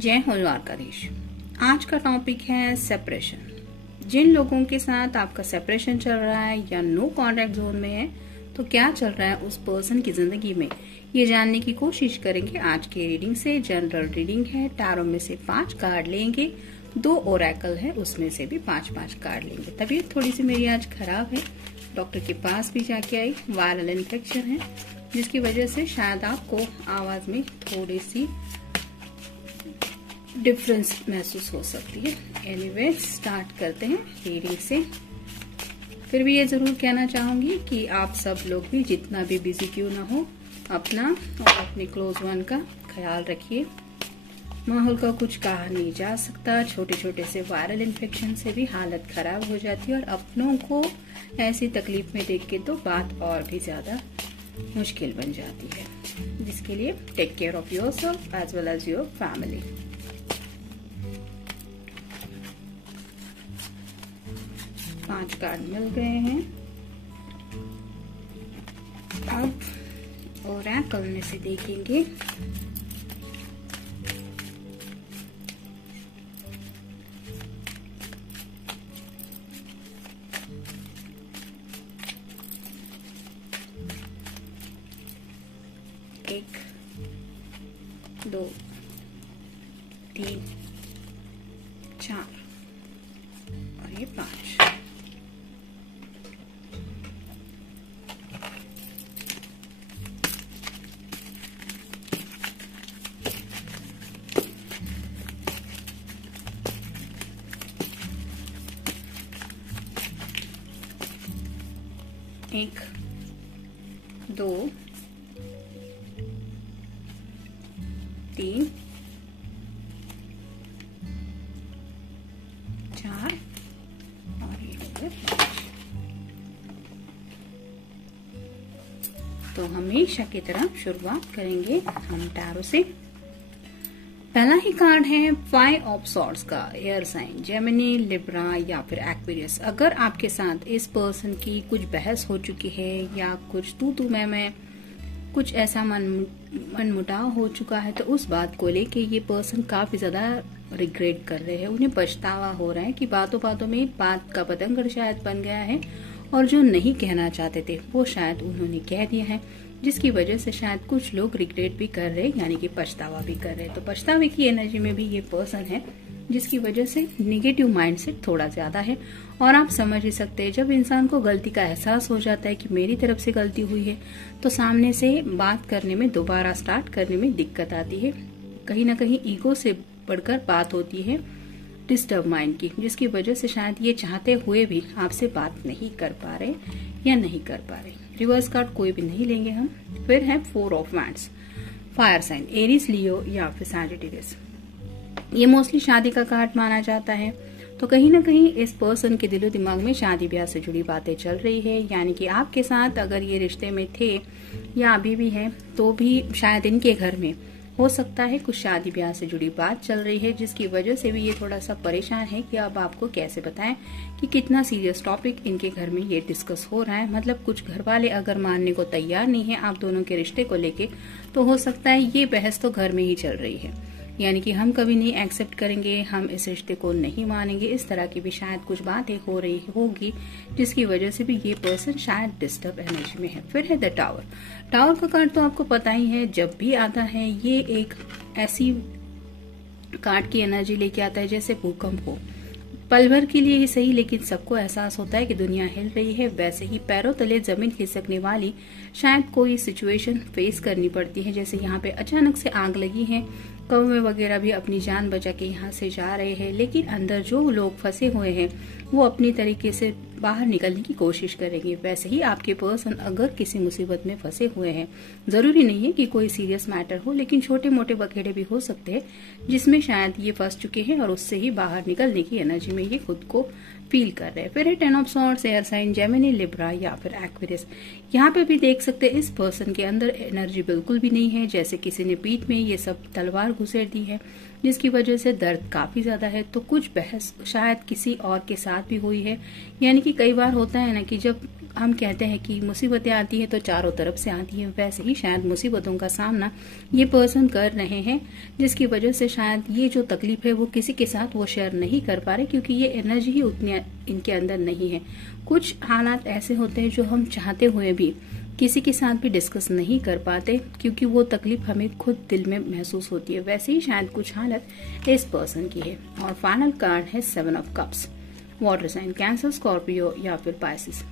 जय हो द्वारकाधीश। आज का टॉपिक है सेपरेशन। जिन लोगों के साथ आपका सेपरेशन चल रहा है या नो कॉन्टैक्ट जोन में है तो क्या चल रहा है उस पर्सन की जिंदगी में, ये जानने की कोशिश करेंगे आज के रीडिंग से। जनरल रीडिंग है, टैरो में से 5 कार्ड लेंगे, 2 ओरेकल है उसमें से भी 5-5 कार्ड लेंगे। तबीयत थोड़ी सी मेरी आज खराब है, डॉक्टर के पास भी जाके आई। वायरल इन्फेक्शन है जिसकी वजह से शायद आपको आवाज में थोड़ी सी डिफरेंस महसूस हो सकती है। एनीवे स्टार्ट करते हैं रीडिंग से। फिर भी ये जरूर कहना चाहूंगी कि आप सब लोग भी जितना भी बिजी क्यों ना हो, अपना और अपने क्लोज वन का ख्याल रखिए। माहौल का कुछ कहा नहीं जा सकता, छोटे छोटे से वायरल इन्फेक्शन से भी हालत खराब हो जाती है और अपनों को ऐसी तकलीफ में देख के तो बात और भी ज्यादा मुश्किल बन जाती है। जिसके लिए take care of yourself as well as your family. पांच कार्ड मिल गए हैं। अब ओरेकल में से देखेंगे एक, 2, 3, 4 और ये 5। एक, 2, 3, 4 और ये हो गया 5। तो हमेशा की तरह शुरुआत करेंगे हम टैरो से। पहला ही कार्ड है 5 ऑफ सॉर्ड्स का। एयर साइन जेमिनी, लिब्रा या फिर एक्वेरियस। अगर आपके साथ इस पर्सन की कुछ बहस हो चुकी है या कुछ तू मैं कुछ ऐसा मनमुटाव हो चुका है तो उस बात को लेके ये पर्सन काफी ज्यादा रिग्रेट कर रहे हैं। उन्हें पछतावा हो रहा है कि बातों बातों में बात का पतंगड़ शायद बन गया है और जो नहीं कहना चाहते थे वो शायद उन्होंने कह दिया है, जिसकी वजह से शायद कुछ लोग रिग्रेट भी कर रहे हैं, यानी कि पछतावा भी कर रहे हैं। तो पछतावे की एनर्जी में भी ये पर्सन है जिसकी वजह से नेगेटिव माइंडसेट थोड़ा ज्यादा है। और आप समझ ही सकते हैं जब इंसान को गलती का एहसास हो जाता है कि मेरी तरफ से गलती हुई है तो सामने से बात करने में, दोबारा स्टार्ट करने में दिक्कत आती है। कहीं ना कहीं ईगो से बढ़कर बात होती है डिस्टर्ब माइंड की, जिसकी वजह से शायद ये चाहते हुए भी आपसे बात नहीं कर पा रहे या नहीं कर पा रहे। रिवर्स कार्ड कोई भी नहीं लेंगे हम। फिर है 4 of wands. Fire sign Aries, Leo या फिर सैजिटेरियस। ये मोस्टली शादी का कार्ड माना जाता है। तो कहीं ना कहीं इस पर्सन के दिलो दिमाग में शादी ब्याह से जुड़ी बातें चल रही है, यानी कि आपके साथ अगर ये रिश्ते में थे या अभी भी है तो भी शायद इनके घर में हो सकता है कुछ शादी ब्याह से जुड़ी बात चल रही है, जिसकी वजह से भी ये थोड़ा सा परेशान है कि अब आपको कैसे बताएं कि कितना सीरियस टॉपिक इनके घर में ये डिस्कस हो रहा है। मतलब कुछ घर वाले अगर मानने को तैयार नहीं है आप दोनों के रिश्ते को लेके तो हो सकता है ये बहस तो घर में ही चल रही है, यानी कि हम कभी नहीं एक्सेप्ट करेंगे, हम इस रिश्ते को नहीं मानेंगे। इस तरह की भी शायद कुछ बातें हो रही होगी जिसकी वजह से भी ये पर्सन शायद डिस्टर्ब एनर्जी में है। फिर है द टावर। टावर का कार्ड तो आपको पता ही है, जब भी आता है ये एक ऐसी कार्ड की एनर्जी लेके आता है जैसे भूकंप हो। पल भर के लिए ही सही, लेकिन सबको एहसास होता है कि दुनिया हिल रही है। वैसे ही पैरों तले जमीन खिसकने वाली शायद कोई सिचुएशन फेस करनी पड़ती है। जैसे यहाँ पे अचानक से आग लगी है, कौवे वगैरह भी अपनी जान बचा के यहाँ से जा रहे हैं, लेकिन अंदर जो लोग फंसे हुए हैं वो अपनी तरीके से बाहर निकलने की कोशिश करेंगे। वैसे ही आपके पर्सन अगर किसी मुसीबत में फंसे हुए हैं, जरूरी नहीं है कि कोई सीरियस मैटर हो, लेकिन छोटे मोटे बखेड़े भी हो सकते हैं जिसमें शायद ये फंस चुके हैं और उससे ही बाहर निकलने की एनर्जी में ये खुद को फील कर रहे हैं। फिर है 10 of swords. Air sign Gemini, Libra या फिर एक्वेरियस। यहाँ पे भी देख सकते हैं इस पर्सन के अंदर एनर्जी बिल्कुल भी नहीं है, जैसे किसी ने पीठ में ये सब तलवार घुसेड़ दी है, जिसकी वजह से दर्द काफी ज्यादा है। तो कुछ बहस शायद किसी और के साथ भी हुई है, यानी कि कई बार होता है ना कि जब हम कहते हैं कि मुसीबतें आती हैं तो चारों तरफ से आती हैं, वैसे ही शायद मुसीबतों का सामना ये पर्सन कर रहे हैं, जिसकी वजह से शायद ये जो तकलीफ है वो किसी के साथ वो शेयर नहीं कर पा रहे, क्योंकि ये एनर्जी ही उतनी इनके अंदर नहीं है। कुछ हालात ऐसे होते हैं जो हम चाहते हुए भी किसी के साथ भी डिस्कस नहीं कर पाते, क्योंकि वो तकलीफ हमें खुद दिल में महसूस होती है। वैसे ही शायद कुछ हालत इस पर्सन की है। और फाइनल कार्ड है 7 of cups, water sign, Cancer, Scorpio या फिर पाइसिस।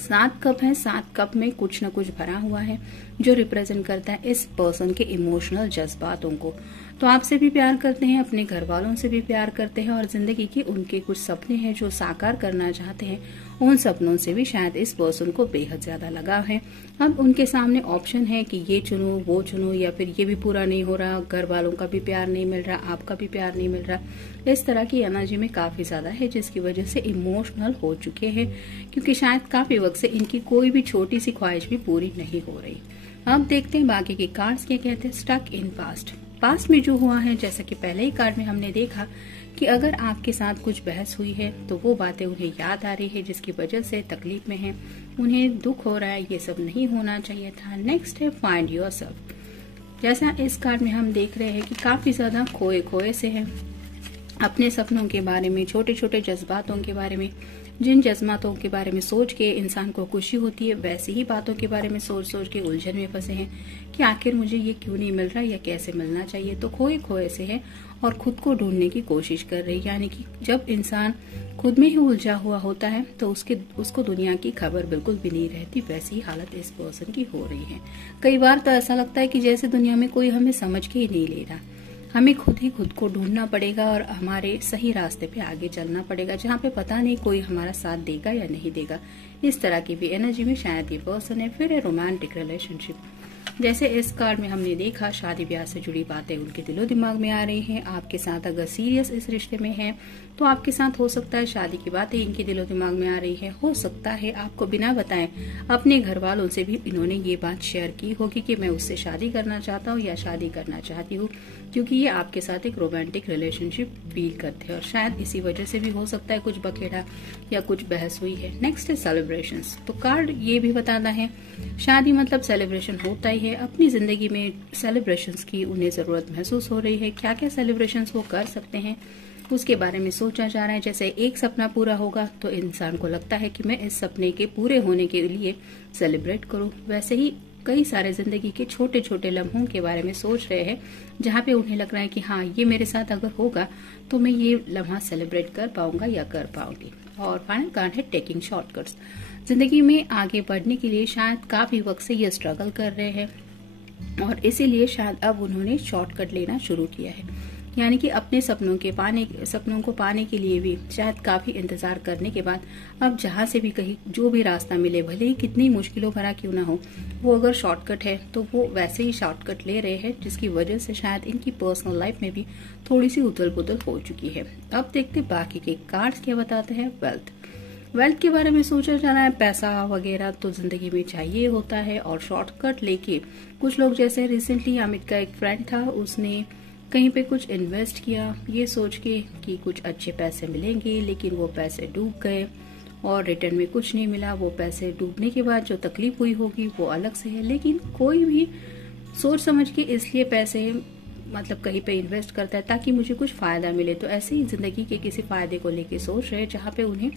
7 कप है, 7 कप में कुछ न कुछ भरा हुआ है जो रिप्रेजेंट करता है इस पर्सन के इमोशनल जज्बातों को। तो आपसे भी प्यार करते हैं, अपने घर वालों से भी प्यार करते हैं, और जिंदगी के उनके कुछ सपने हैं जो साकार करना चाहते हैं, उन सपनों से भी शायद इस पर्सन को बेहद ज्यादा लगाव है। अब उनके सामने ऑप्शन है कि ये चुनो, वो चुनो, या फिर ये भी पूरा नहीं हो रहा, घर वालों का भी प्यार नहीं मिल रहा, आपका भी प्यार नहीं मिल रहा। इस तरह की एनर्जी में काफी ज्यादा है, जिसकी वजह से इमोशनल हो चुके हैं, क्योंकि शायद काफी वक्त से इनकी कोई भी छोटी सी ख्वाहिश भी पूरी नहीं हो रही। अब देखते हैं बाकी के कार्ड्स क्या कहते हैं। स्टक इन पास्ट में जो हुआ है, जैसा कि पहले ही कार्ड में हमने देखा कि अगर आपके साथ कुछ बहस हुई है तो वो बातें उन्हें याद आ रही है, जिसकी वजह से तकलीफ में है, उन्हें दुख हो रहा है, ये सब नहीं होना चाहिए था। नेक्स्ट है फाइंड योरसेल्फ। जैसा इस कार्ड में हम देख रहे हैं कि काफी ज्यादा खोए खोए से है, अपने सपनों के बारे में, छोटे छोटे जज्बातों के बारे में, जिन जज्बातों के बारे में सोच के इंसान को खुशी होती है, वैसी ही बातों के बारे में सोच सोच के उलझन में फंसे हैं कि आखिर मुझे ये क्यों नहीं मिल रहा या कैसे मिलना चाहिए। तो खोए खोए से है और खुद को ढूंढने की कोशिश कर रही है। यानी कि जब इंसान खुद में ही उलझा हुआ होता है तो उसको दुनिया की खबर बिल्कुल भी नहीं रहती। वैसी ही हालत इस पर्सन की हो रही है। कई बार तो ऐसा लगता है कि जैसे दुनिया में कोई हमें समझ के ही नहीं ले रहा, हमें खुद ही खुद को ढूंढना पड़ेगा और हमारे सही रास्ते पे आगे चलना पड़ेगा, जहाँ पे पता नहीं कोई हमारा साथ देगा या नहीं देगा। इस तरह की भी एनर्जी में शायद ये पर्सन है। फिर है रोमांटिक रिलेशनशिप। जैसे इस कार्ड में हमने देखा, शादी ब्याह से जुड़ी बातें उनके दिलो दिमाग में आ रही हैं। आपके साथ अगर सीरियस इस रिश्ते में है तो आपके साथ हो सकता है शादी की बातें इनके दिलो दिमाग में आ रही है। हो सकता है आपको बिना बताएं अपने घर वालों से भी इन्होंने ये बात शेयर की होगी कि मैं उससे शादी करना चाहता हूँ या शादी करना चाहती हूँ, क्योंकि ये आपके साथ एक रोमांटिक रिलेशनशिप फील करते हैं। और शायद इसी वजह से भी हो सकता है कुछ बखेड़ा या कुछ बहस हुई है। नेक्स्ट है सेलिब्रेशंस। तो कार्ड ये भी बताता है शादी मतलब सेलिब्रेशन होता ही है। अपनी जिंदगी में सेलिब्रेशंस की उन्हें जरूरत महसूस हो रही है। क्या क्या सेलिब्रेशंस वो कर सकते हैं उसके बारे में सोचा जा रहा है। जैसे एक सपना पूरा होगा तो इंसान को लगता है कि मैं इस सपने के पूरे होने के लिए सेलिब्रेट करूं। वैसे ही कई सारे जिंदगी के छोटे छोटे लम्हों के बारे में सोच रहे हैं, जहाँ पे उन्हें लग रहा है कि हाँ ये मेरे साथ अगर होगा तो मैं ये लम्हा सेलिब्रेट कर पाऊंगा या कर पाऊंगी। और फाइनल कार्ड है टेकिंग शॉर्टकट्स। जिंदगी में आगे बढ़ने के लिए शायद काफी वक्त से ये स्ट्रगल कर रहे हैं और इसीलिए शायद अब उन्होंने शॉर्टकट लेना शुरू किया है। यानी कि अपने सपनों को पाने के लिए भी शायद काफी इंतजार करने के बाद अब जहाँ से भी कहीं जो भी रास्ता मिले, भले ही कितनी मुश्किलों भरा क्यों ना हो, वो अगर शॉर्टकट है तो वो वैसे ही शॉर्टकट ले रहे हैं, जिसकी वजह से शायद इनकी पर्सनल लाइफ में भी थोड़ी सी उथल पुथल हो चुकी है। अब देखते बाकी के कार्ड्स क्या बताते हैं। वेल्थ के बारे में सोचा जा रहा है। पैसा वगैरह तो जिंदगी में चाहिए होता है और शॉर्टकट लेके कुछ लोग, जैसे रिसेंटली अमित का एक फ्रेंड था, उसने कहीं पे कुछ इन्वेस्ट किया ये सोच के कि कुछ अच्छे पैसे मिलेंगे, लेकिन वो पैसे डूब गए और रिटर्न में कुछ नहीं मिला। वो पैसे डूबने के बाद जो तकलीफ हुई होगी वो अलग से है, लेकिन कोई भी सोच समझ के इसलिए पैसे मतलब कहीं पे इन्वेस्ट करता है ताकि मुझे कुछ फायदा मिले। तो ऐसे ही जिंदगी के किसी फायदे को लेके सोच रहे हैं जहाँ पे उन्हें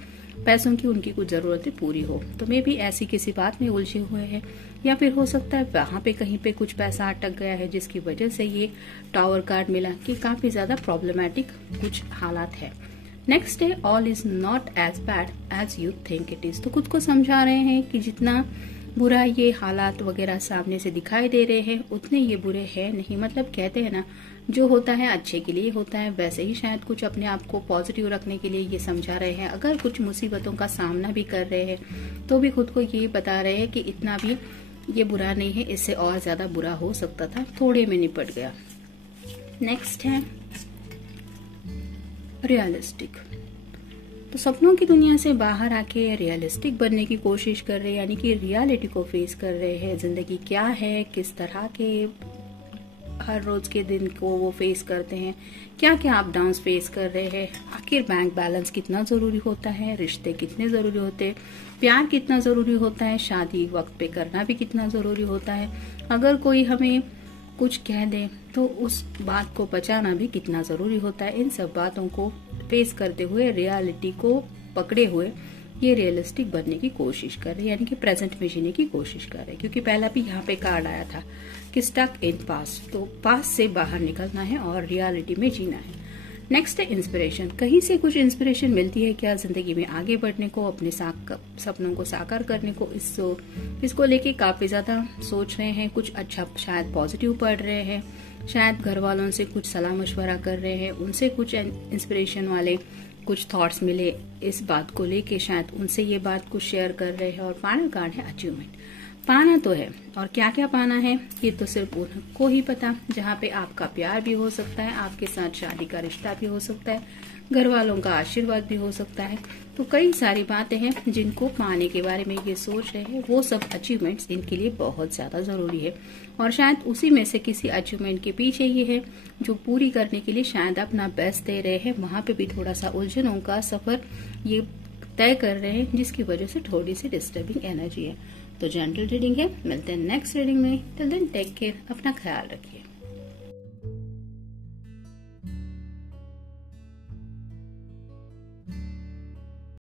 पैसों की उनकी कुछ जरूरतें पूरी हो। तो मे भी ऐसी किसी बात में उलझे हुए हैं, या फिर हो सकता है वहां पे कहीं पे कुछ पैसा अटक गया है, जिसकी वजह से ये टावर कार्ड मिला कि काफी ज्यादा प्रॉब्लमेटिक कुछ हालात है। नेक्स्ट है all is not as bad as you think it is. तो खुद को समझा रहे हैं कि जितना बुरा ये हालात वगैरह सामने से दिखाई दे रहे हैं उतने ये बुरे हैं नहीं। मतलब कहते हैं ना, जो होता है अच्छे के लिए होता है। वैसे ही शायद कुछ अपने आप को पॉजिटिव रखने के लिए ये समझा रहे हैं। अगर कुछ मुसीबतों का सामना भी कर रहे हैं तो भी खुद को ये बता रहे हैं कि इतना भी ये बुरा नहीं है, इससे और ज्यादा बुरा हो सकता था, थोड़े में निपट गया। नेक्स्ट है रियलिस्टिक। तो सपनों की दुनिया से बाहर आके रियलिस्टिक बनने की कोशिश कर रहे हैं, यानी कि रियलिटी को फेस कर रहे हैं। जिंदगी क्या है, किस तरह के हर रोज के दिन को वो फेस करते हैं, क्या क्या अप डाउन फेस कर रहे हैं, आखिर बैंक बैलेंस कितना जरूरी होता है, रिश्ते कितने जरूरी होते हैं, प्यार कितना जरूरी होता है, शादी वक्त पे करना भी कितना जरूरी होता है, अगर कोई हमें कुछ कह दे तो उस बात को बचाना भी कितना जरूरी होता है। इन सब बातों को फेस करते हुए, रियलिटी को पकड़े हुए ये रियलिस्टिक बनने की कोशिश कर रहे हैं, यानी कि प्रेजेंट में जीने की कोशिश कर रहे हैं। क्योंकि पहला भी यहाँ पे कार्ड आया था कि स्टक इन पास्ट, तो पास्ट से बाहर निकलना है और रियलिटी में जीना है। नेक्स्ट है इंस्पिरेशन। कहीं से कुछ इंस्पिरेशन मिलती है क्या जिंदगी में आगे बढ़ने को, अपने सपनों को साकार करने को? इसको लेके काफी ज्यादा सोच रहे हैं, कुछ अच्छा शायद पॉजिटिव पढ़ रहे हैं, शायद घर वालों से कुछ सलाह मशवरा कर रहे हैं, उनसे कुछ इंस्पिरेशन वाले कुछ थॉट्स मिले इस बात को लेके, शायद उनसे ये बात कुछ शेयर कर रहे हैं। और फाइनल कार्ड है अचीवमेंट। पाना तो है, और क्या क्या पाना है ये तो सिर्फ उनको ही पता, जहाँ पे आपका प्यार भी हो सकता है, आपके साथ शादी का रिश्ता भी हो सकता है, घर वालों का आशीर्वाद भी हो सकता है। तो कई सारी बातें हैं जिनको पाने के बारे में ये सोच रहे हैं, वो सब अचीवमेंट्स इनके लिए बहुत ज्यादा जरूरी है। और शायद उसी में से किसी अचीवमेंट के पीछे ये है जो पूरी करने के लिए शायद अपना बेस्ट दे रहे हैं, वहां पे भी थोड़ा सा उलझनों का सफर ये तय कर रहे हैं, जिसकी वजह से थोड़ी सी डिस्टर्बिंग एनर्जी है। तो जनरल रीडिंग है, मिलते हैं नेक्स्ट रीडिंग में। टिल देन टेक केयर, अपना ख्याल रखिए।